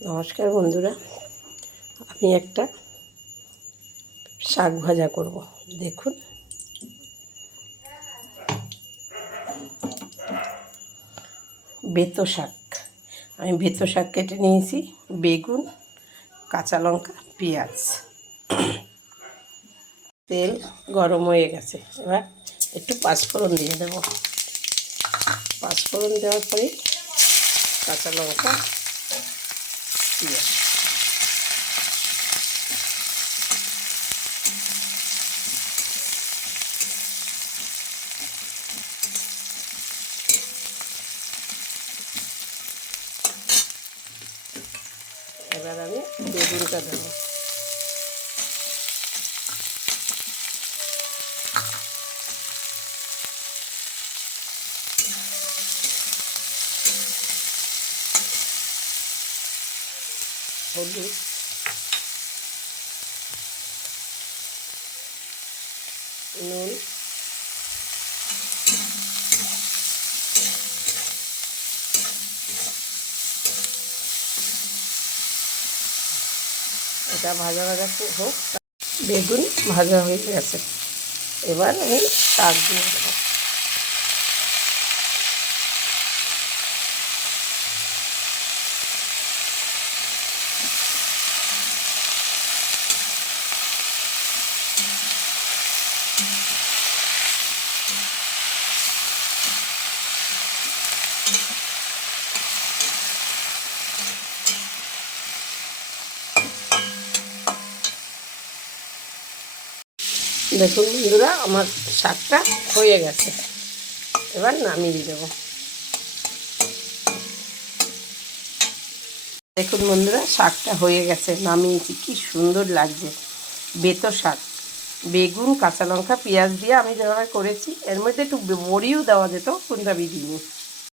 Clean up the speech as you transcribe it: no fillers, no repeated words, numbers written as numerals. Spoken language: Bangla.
নমস্কার বন্ধুরা, আমি একটা শাক ভাজা করব। দেখুন, বেতো শাক। আমি বেতো শাক কেটে নিয়েছি, বেগুন, কাঁচা লঙ্কা, পেঁয়াজ। তেল গরম হয়ে গেছে, এবার একটু পাঁচফোড়ন দিয়ে দেব। পাঁচফোড়ন দেওয়ার পরে কাঁচা লঙ্কা, পেঁয়াজ। এবার আমি বেগুনটা দেবো। হলুদ, নুন, এটা ভাজা ভাজা হোক। বেগুন ভাজা হয়ে গেছে, এবার আমি শাক দিয়ে দেবো। দেখুন বন্ধুরা, আমার শাকটা হয়ে গেছে, এবার নামিয়ে দেব। দেখুন বন্ধুরা, শাকটা হয়ে গেছে, নামিয়েছি। কি সুন্দর লাগছে! বেতো শাক, বেগুন, কাঁচা লঙ্কা, পেঁয়াজ দিয়ে আমি যেভাবে করেছি, এর মধ্যে একটু বড়িও দেওয়া যেত, কিন্তু আমি দিইনি।